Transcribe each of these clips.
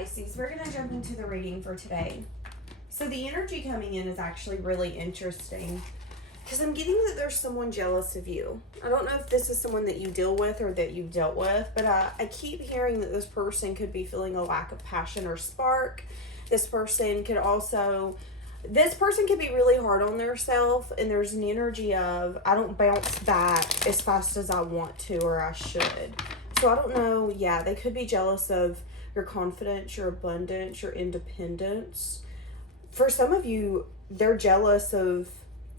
Pisces, we're going to jump into the reading for today. So the energy coming in is actually really interesting because I'm getting that there's someone jealous of you. I don't know if this is someone that you deal with or that you've dealt with, but I keep hearing that this person could be feeling a lack of passion or spark. This person could be really hard on themselves, and there's an energy of, I don't bounce back as fast as I want to or I should. So I don't know, yeah, they could be jealous of your confidence, your abundance, your independence. For some of you, they're jealous of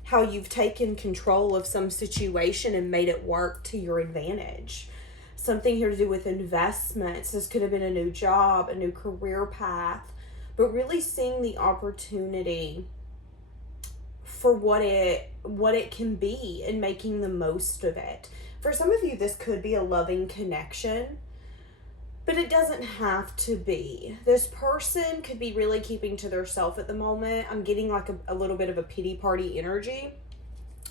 how you've taken control of some situation and made it work to your advantage. Something here to do with investments. This could have been a new job, a new career path, but really seeing the opportunity for what it can be and making the most of it. For some of you, this could be a loving connection, but it doesn't have to be. This person could be really keeping to themselves at the moment. I'm getting like a little bit of a pity party energy,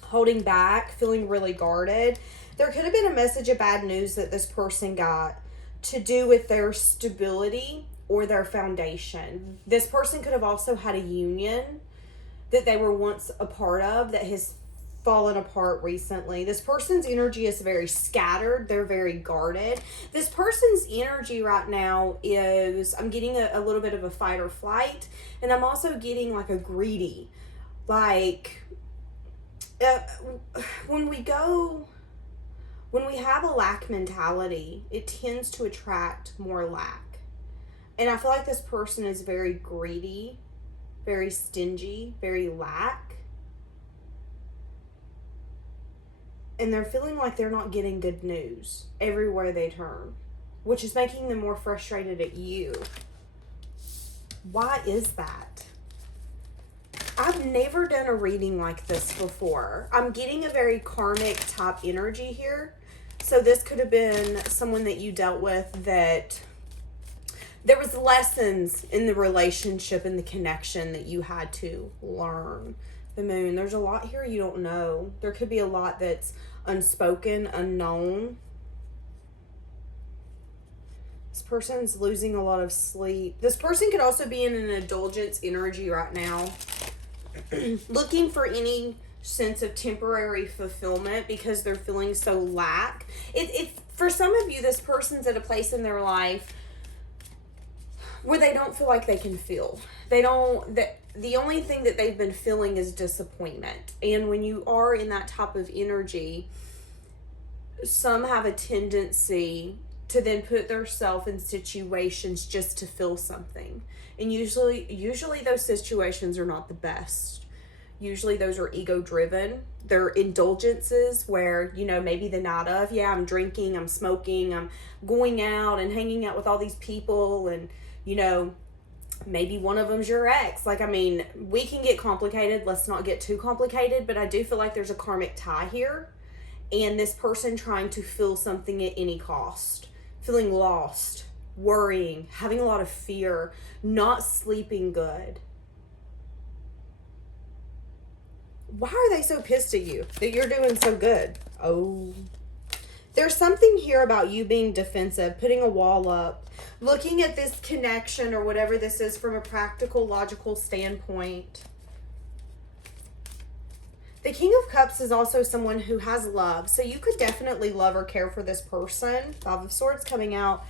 holding back, feeling really guarded. There could have been a message of bad news that this person got to do with their stability or their foundation. This person could have also had a union that they were once a part of that has fallen apart recently. This person's energy is very scattered. They're very guarded. This person's energy right now is, I'm getting a little bit of a fight or flight, and I'm also getting like a greedy. Like, when we have a lack mentality, it tends to attract more lack. And I feel like this person is very greedy, very stingy, very lack. And they're feeling like they're not getting good news everywhere they turn, which is making them more frustrated at you. Why is that? I've never done a reading like this before. I'm getting a very karmic type energy here. So this could have been someone that you dealt with that there was lessons in the relationship and the connection that you had to learn. The moon, there's a lot here you don't know. There could be a lot that's unspoken, unknown. This person's losing a lot of sleep. This person could also be in an indulgence energy right now, looking for any sense of temporary fulfillment because they're feeling so lack. For some of you, this person's at a place in their life where they don't feel like they can feel. The only thing that they've been feeling is disappointment. And when you are in that type of energy, some have a tendency to then put themselves in situations just to feel something. And usually those situations are not the best. Usually those are ego-driven. They're indulgences where, maybe the night of, I'm drinking, I'm smoking, I'm going out and hanging out with all these people, and, maybe one of them's your ex. We can get complicated. Let's not get too complicated, but I do feel like there's a karmic tie here. And this person trying to feel something at any cost, feeling lost, worrying, having a lot of fear, not sleeping good. Why are they so pissed at you that you're doing so good? Oh, there's something here about you being defensive, putting a wall up, looking at this connection or whatever this is from a practical, logical standpoint. The King of Cups is also someone who has love. So you could definitely love or care for this person. Five of Swords coming out.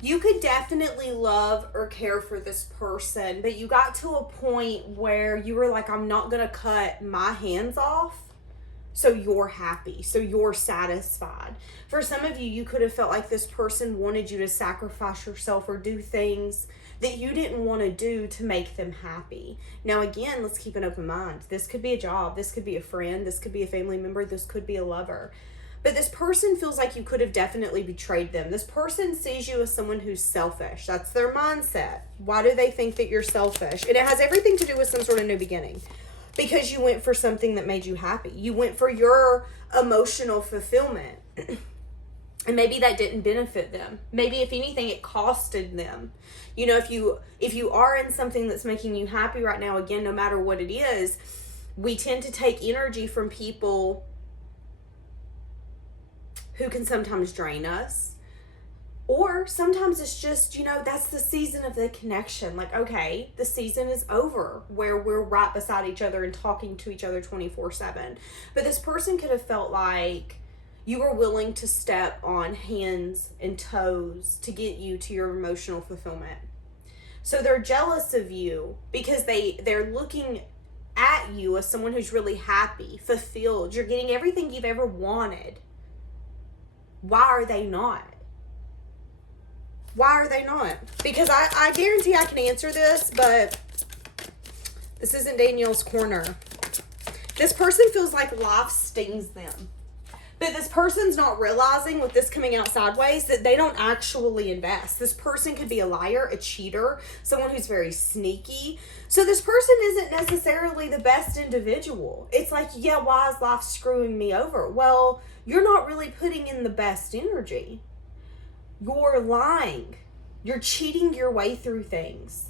You could definitely love or care for this person, but you got to a point where you were like, I'm not going to cut my hands off so you're happy, so you're satisfied. For some of you, you could have felt like this person wanted you to sacrifice yourself or do things that you didn't want to do to make them happy. Now, again, let's keep an open mind. This could be a job. This could be a friend. This could be a family member. This could be a lover. But this person feels like you could have definitely betrayed them. This person sees you as someone who's selfish. That's their mindset. Why do they think that you're selfish? And it has everything to do with some sort of new beginning. Because you went for something that made you happy. You went for your emotional fulfillment. And maybe that didn't benefit them. Maybe if anything, it costed them. If you are in something that's making you happy right now, again, no matter what it is, we tend to take energy from people who can sometimes drain us. Or sometimes it's just, that's the season of the connection. Like, okay, the season is over where we're right beside each other and talking to each other 24/7. But this person could have felt like you were willing to step on hands and toes to get you to your emotional fulfillment. So they're jealous of you because they're looking at you as someone who's really happy, fulfilled. You're getting everything you've ever wanted. Why are they not? Why are they not? Because I guarantee I can answer this, but this isn't Danielle's corner. This person feels like life stings them. But this person's not realizing, with this coming out sideways, that they don't actually invest. This person could be a liar, a cheater, someone who's very sneaky. So this person isn't necessarily the best individual. It's like, yeah, why is life screwing me over? Well, you're not really putting in the best energy. You're lying. You're cheating your way through things.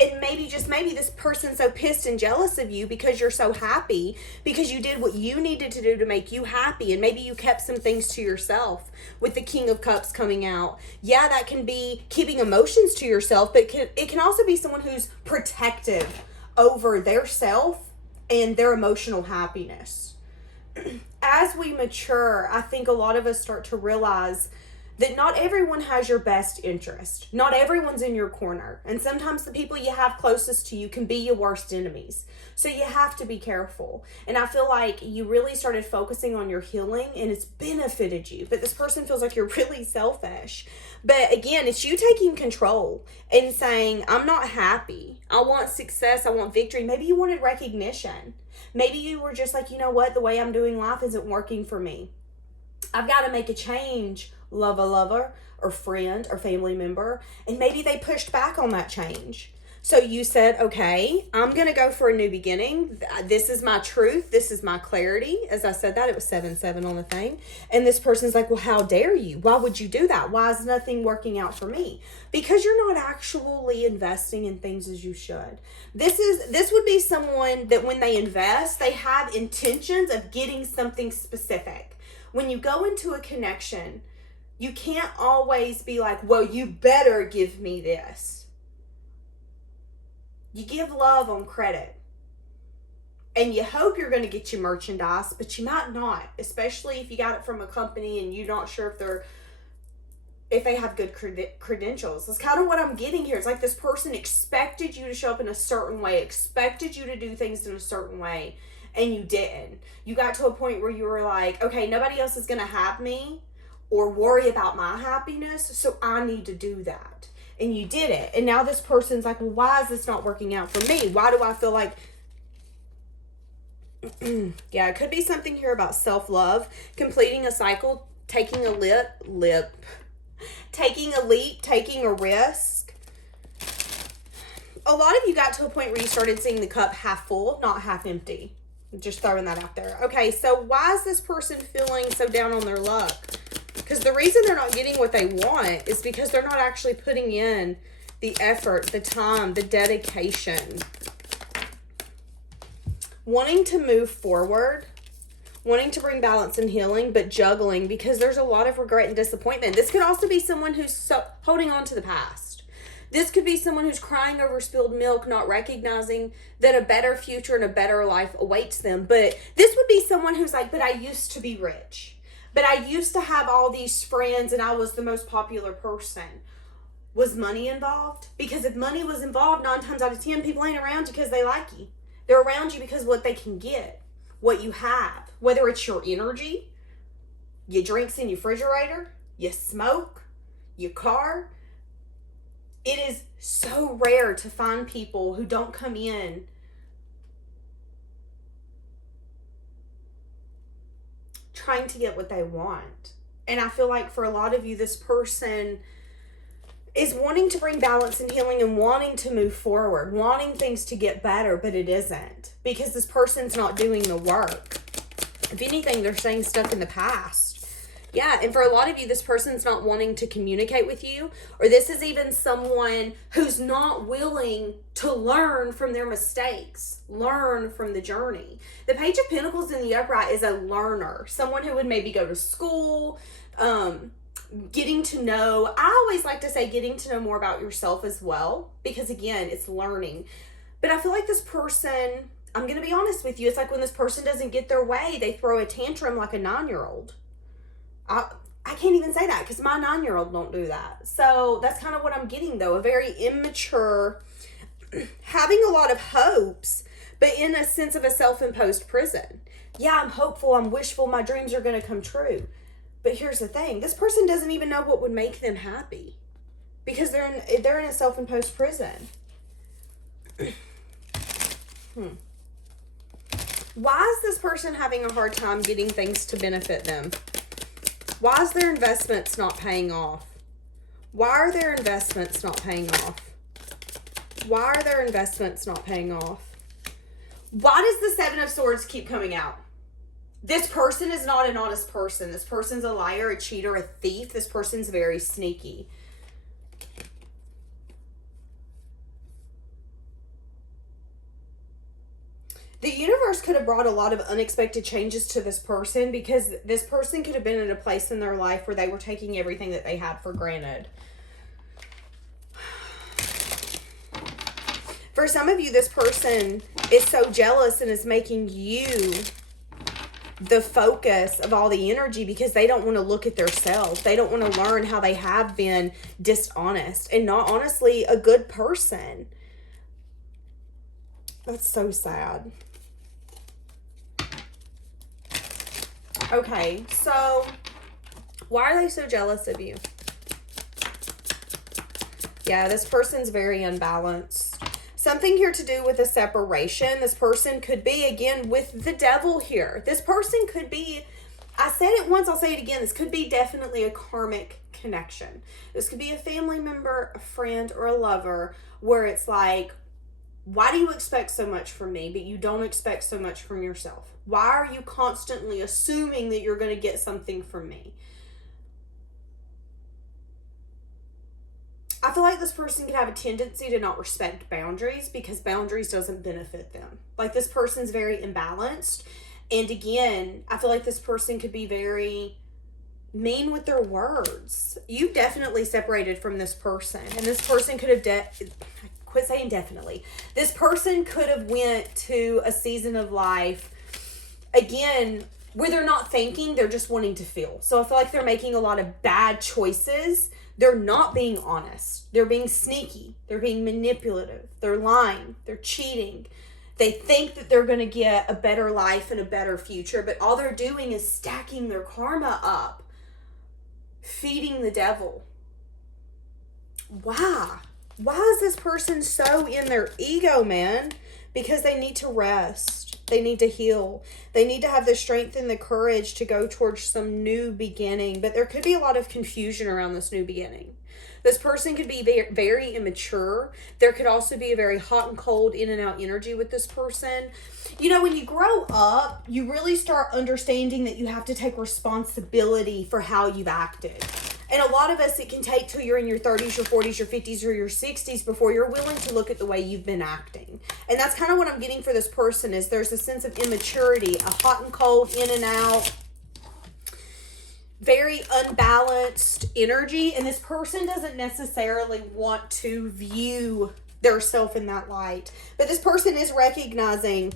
And maybe, just maybe, this person's so pissed and jealous of you because you're so happy, because you did what you needed to do to make you happy, and maybe you kept some things to yourself. With the King of Cups coming out, yeah, that can be keeping emotions to yourself, but it can also be someone who's protective over their self and their emotional happiness. As we mature, I think a lot of us start to realize that not everyone has your best interest. Not everyone's in your corner. And sometimes the people you have closest to you can be your worst enemies. So you have to be careful. And I feel like you really started focusing on your healing and it's benefited you. But this person feels like you're really selfish. But again, it's you taking control and saying, I'm not happy. I want success. I want victory. Maybe you wanted recognition. Maybe you were just like, you know what? The way I'm doing life isn't working for me. I've got to make a change. Lover or friend or family member, and maybe they pushed back on that change. So you said, okay, I'm going to go for a new beginning. This is my truth. This is my clarity. As I said that, it was 7-7 on the thing. And this person's like, well, how dare you? Why would you do that? Why is nothing working out for me? Because you're not actually investing in things as you should. This would be someone that when they invest, they have intentions of getting something specific. When you go into a connection, you can't always be like, well, you better give me this. You give love on credit. And you hope you're going to get your merchandise, but you might not. Especially if you got it from a company and you're not sure if they have good credentials. That's kind of what I'm getting here. It's like this person expected you to show up in a certain way, expected you to do things in a certain way, and you didn't. You got to a point where you were like, okay, nobody else is going to have me or worry about my happiness, so I need to do that. And you did it. And now this person's like, well, why is this not working out for me? Why do I feel like... Yeah, it could be something here about self-love, completing a cycle, taking a leap, taking a risk. A lot of you got to a point where you started seeing the cup half full, not half empty. Just throwing that out there. Okay, so why is this person feeling so down on their luck? Because the reason they're not getting what they want is because they're not actually putting in the effort, the time, the dedication. Wanting to move forward, wanting to bring balance and healing, but juggling because there's a lot of regret and disappointment. This could also be someone who's holding on to the past. This could be someone who's crying over spilled milk, not recognizing that a better future and a better life awaits them. But this would be someone who's like, but I used to be rich. But I used to have all these friends and I was the most popular person. Was money involved? Because if money was involved, 9 times out of 10, people ain't around you because they like you. They're around you because of what they can get, what you have. Whether it's your energy, your drinks in your refrigerator, your smoke, your car. It is so rare to find people who don't come in trying to get what they want. And I feel like for a lot of you, this person is wanting to bring balance and healing and wanting to move forward, wanting things to get better, but it isn't because this person's not doing the work. If anything, they're staying stuck in the past. Yeah, and for a lot of you, this person's not wanting to communicate with you, or this is even someone who's not willing to learn from their mistakes, learn from the journey. The Page of Pentacles in the upright is a learner, someone who would maybe go to school, getting to know, I always like to say getting to know more about yourself as well, because again, it's learning. But I feel like this person, I'm going to be honest with you, it's like when this person doesn't get their way, they throw a tantrum like a 9-year-old. I can't even say that because my 9-year-old don't do that. So that's kind of what I'm getting though. A very immature, having a lot of hopes, but in a sense of a self-imposed prison. Yeah, I'm hopeful, I'm wishful, my dreams are going to come true. But here's the thing. This person doesn't even know what would make them happy because they're in a self-imposed prison. Why is this person having a hard time getting things to benefit them? Why is their investments not paying off? Why are their investments not paying off? Why are their investments not paying off? Why does the 7 of Swords keep coming out? This person is not an honest person. This person's a liar, a cheater, a thief. This person's very sneaky. The universe could have brought a lot of unexpected changes to this person because this person could have been in a place in their life where they were taking everything that they had for granted. For some of you, this person is so jealous and is making you the focus of all the energy because they don't want to look at themselves. They don't want to learn how they have been dishonest and not honestly a good person. That's so sad. Okay, so why are they so jealous of you? Yeah, this person's very unbalanced. Something here to do with a separation. This person could be, again, with the devil here. This person could be, I said it once, I'll say it again. This could be definitely a karmic connection. This could be a family member, a friend, or a lover where it's like, why do you expect so much from me, but you don't expect so much from yourself? Why are you constantly assuming that you're going to get something from me? I feel like this person could have a tendency to not respect boundaries because boundaries doesn't benefit them. Like this person's very imbalanced. And again, I feel like this person could be very mean with their words. You definitely separated from this person. And this person could have quit saying definitely. This person could have went to a season of life, again, where they're not thinking, they're just wanting to feel. So I feel like they're making a lot of bad choices. They're not being honest. They're being sneaky. They're being manipulative. They're lying. They're cheating. They think that they're going to get a better life and a better future, but all they're doing is stacking their karma up, feeding the devil. Why? Why is this person so in their ego, man? Because they need to rest. They need to heal. They need to have the strength and the courage to go towards some new beginning. But there could be a lot of confusion around this new beginning. This person could be very, very immature. There could also be a very hot and cold in and out energy with this person. You know, when you grow up, you really start understanding that you have to take responsibility for how you've acted. And a lot of us, it can take till you're in your 30s, your 40s, your 50s, or your 60s before you're willing to look at the way you've been acting. And that's kind of what I'm getting for this person is there's a sense of immaturity, a hot and cold, in and out, very unbalanced energy. And this person doesn't necessarily want to view their self in that light. But this person is recognizing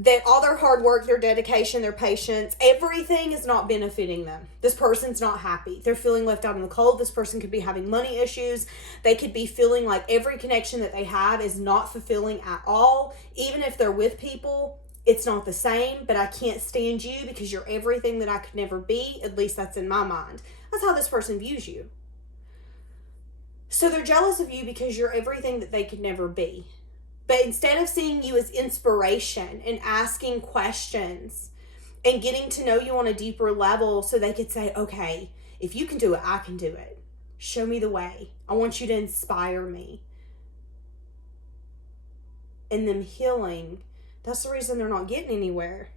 that all their hard work, their dedication, their patience, everything is not benefiting them. This person's not happy. They're feeling left out in the cold. This person could be having money issues. They could be feeling like every connection that they have is not fulfilling at all. Even if they're with people, it's not the same, but I can't stand you because you're everything that I could never be. At least that's in my mind. That's how this person views you. So they're jealous of you because you're everything that they could never be. But instead of seeing you as inspiration and asking questions and getting to know you on a deeper level so they could say, okay, if you can do it, I can do it. Show me the way. I want you to inspire me. And them healing, that's the reason they're not getting anywhere.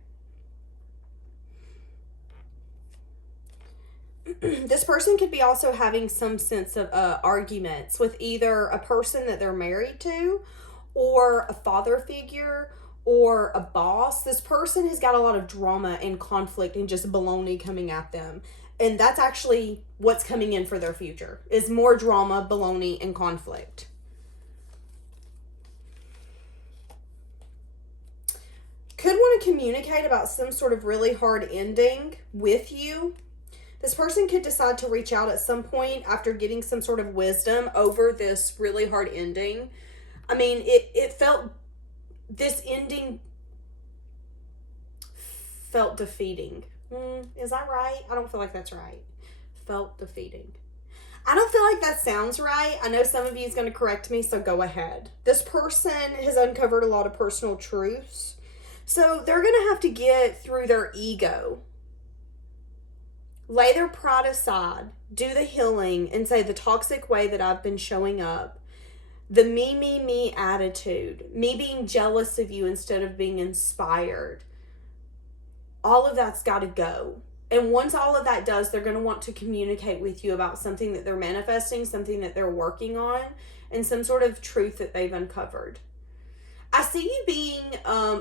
This person could be also having some sense of arguments with either a person that they're married to or a father figure, or a boss. This person has got a lot of drama and conflict and just baloney coming at them. And that's actually what's coming in for their future, is more drama, baloney, and conflict. Could want to communicate about some sort of really hard ending with you. This person could decide to reach out at some point after getting some sort of wisdom over this really hard ending. I mean, it felt, this ending felt defeating. Is that right? I don't feel like that's right. Felt defeating. I don't feel like that sounds right. I know some of you is going to correct me, so go ahead. This person has uncovered a lot of personal truths. So they're going to have to get through their ego, lay their pride aside, do the healing, and say the toxic way that I've been showing up, the me attitude, me being jealous of you instead of being inspired, all of that's got to go. And once all of that does, they're going to want to communicate with you about something that they're manifesting, something that they're working on, and some sort of truth that they've uncovered. I see you being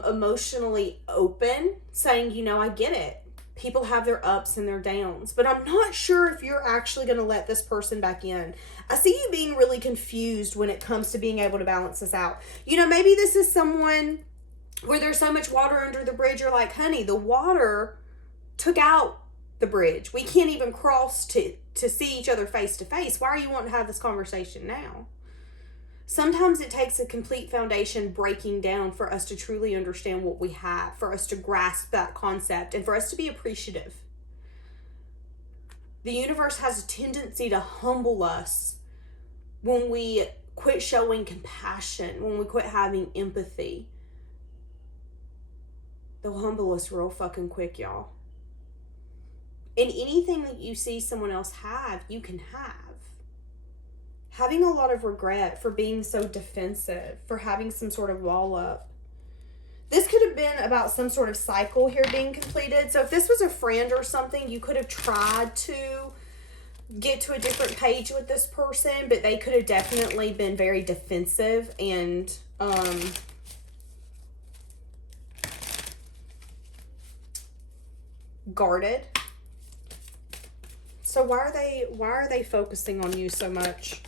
emotionally open, saying, you know, I get it. People have their ups and their downs, but I'm not sure if you're actually going to let this person back in. I see you being really confused when it comes to being able to balance this out. You know, maybe this is someone where there's so much water under the bridge, you're like, honey, the water took out the bridge. We can't even cross to see each other face to face. Why are you wanting to have this conversation now? Sometimes it takes a complete foundation breaking down for us to truly understand what we have, for us to grasp that concept, and for us to be appreciative. The universe has a tendency to humble us when we quit showing compassion, when we quit having empathy. They'll humble us real fucking quick, y'all. And anything that you see someone else have, you can have. Having a lot of regret for being so defensive, for having some sort of wall up. This could have been about some sort of cycle here being completed. So if this was a friend or something, you could have tried to get to a different page with this person, but they could have definitely been very defensive and guarded. So why are they focusing on you so much?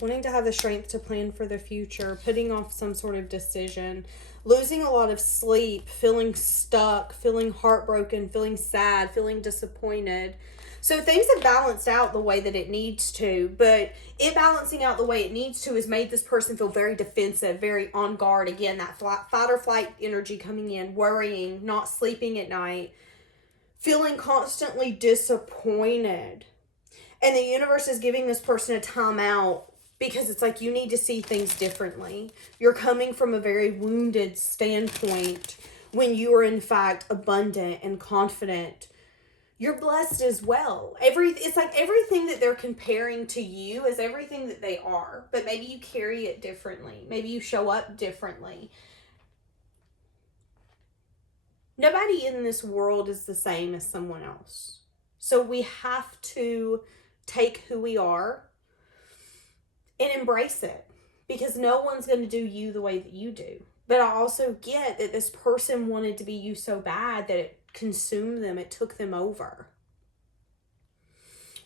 Wanting to have the strength to plan for the future, putting off some sort of decision, losing a lot of sleep, feeling stuck, feeling heartbroken, feeling sad, feeling disappointed. So things have balanced out the way that it needs to, but it balancing out the way it needs to has made this person feel very defensive, very on guard. Again, that fight or flight energy coming in, worrying, not sleeping at night, feeling constantly disappointed. And the universe is giving this person a timeout because it's like you need to see things differently. You're coming from a very wounded standpoint when you are in fact abundant and confident. You're blessed as well. It's like everything that they're comparing to you is everything that they are, but maybe you carry it differently. Maybe you show up differently. Nobody in this world is the same as someone else. So we have to take who we are and embrace it, because no one's going to do you the way that you do. But I also get that this person wanted to be you so bad that it consumed them, it took them over.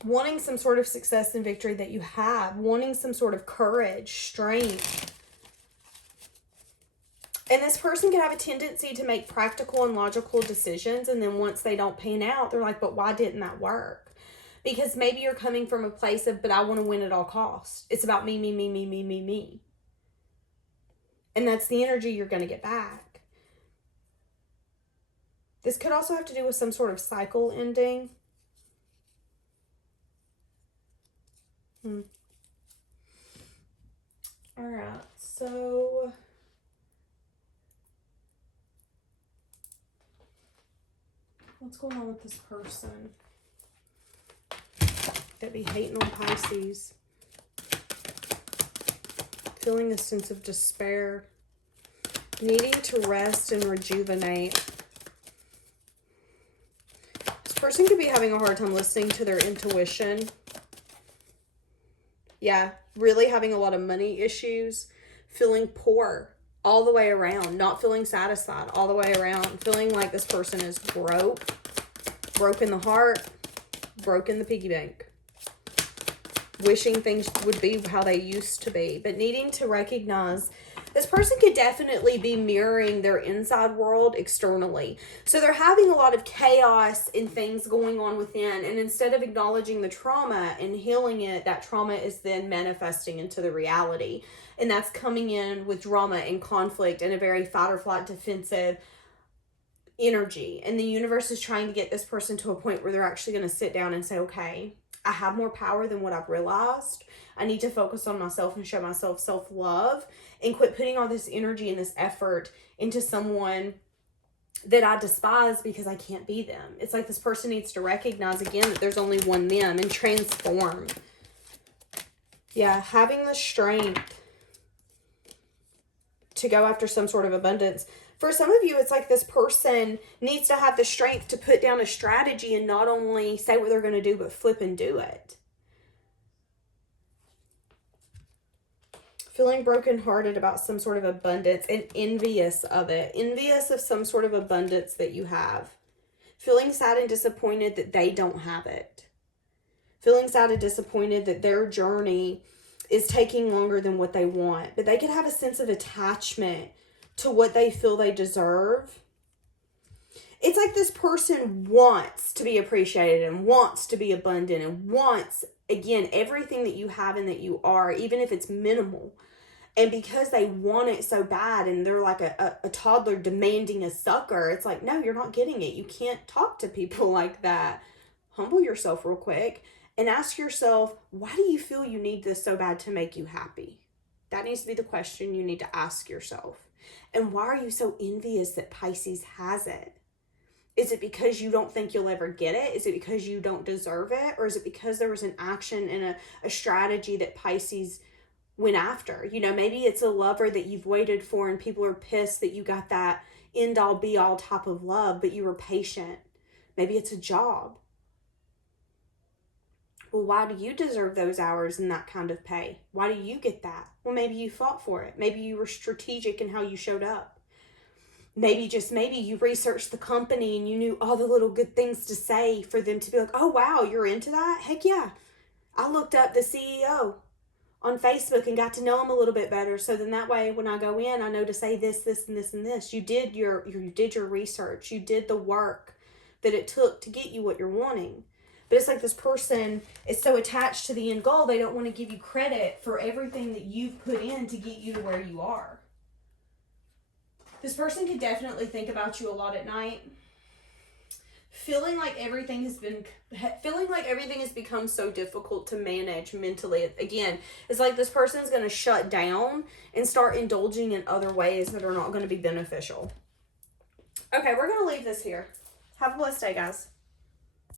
Wanting some sort of success and victory that you have, wanting some sort of courage, strength. And this person can have a tendency to make practical and logical decisions, and then once they don't pan out, they're like, but why didn't that work? Because maybe you're coming from a place of, but I want to win at all costs. It's about me, me, me, me, me, me, me. And that's the energy you're going to get back. This could also have to do with some sort of cycle ending. All right, so what's going on with this person that be hating on Pisces? Feeling a sense of despair, needing to rest and rejuvenate. This person could be having a hard time listening to their intuition. Yeah, really having a lot of money issues, feeling poor all the way around, not feeling satisfied all the way around, feeling like this person is broken the heart, broken the piggy bank, wishing things would be how they used to be, but needing to recognize this person could definitely be mirroring their inside world externally. So they're having a lot of chaos and things going on within, and instead of acknowledging the trauma and healing it, that trauma is then manifesting into the reality. And that's coming in with drama and conflict and a very fight or flight defensive energy. And the universe is trying to get this person to a point where they're actually going to sit down and say, okay, I have more power than what I've realized. I need to focus on myself and show myself self-love and quit putting all this energy and this effort into someone that I despise because I can't be them. It's like this person needs to recognize again that there's only one them and transform. Yeah, having the strength to go after some sort of abundance. For some of you, it's like this person needs to have the strength to put down a strategy and not only say what they're going to do, but flip and do it. Feeling brokenhearted about some sort of abundance and envious of it. Envious of some sort of abundance that you have. Feeling sad and disappointed that they don't have it. Feeling sad and disappointed that their journey is taking longer than what they want. But they could have a sense of attachment to what they feel they deserve. It's like this person wants to be appreciated and wants to be abundant and wants, again, everything that you have and that you are, even if it's minimal. And because they want it so bad and they're like a toddler demanding a sucker, it's like, no, you're not getting it. You can't talk to people like that. Humble yourself real quick and ask yourself, why do you feel you need this so bad to make you happy? That needs to be the question you need to ask yourself. And why are you so envious that Pisces has it? Is it because you don't think you'll ever get it? Is it because you don't deserve it? Or is it because there was an action and a strategy that Pisces went after? You know, maybe it's a lover that you've waited for and people are pissed that you got that end-all be-all type of love, but you were patient. Maybe it's a job. Well, why do you deserve those hours and that kind of pay? Why do you get that? Well, maybe you fought for it. Maybe you were strategic in how you showed up. Maybe, just maybe, you researched the company and you knew all the little good things to say for them to be like, oh, wow, you're into that? Heck yeah. I looked up the CEO on Facebook and got to know him a little bit better. So then that way, when I go in, I know to say this, this, and this, and this. You did your research. You did the work that it took to get you what you're wanting. But it's like this person is so attached to the end goal, they don't want to give you credit for everything that you've put in to get you to where you are. This person could definitely think about you a lot at night. Feeling like everything has become so difficult to manage mentally. Again, it's like this person's going to shut down and start indulging in other ways that are not going to be beneficial. Okay, we're going to leave this here. Have a blessed day, guys.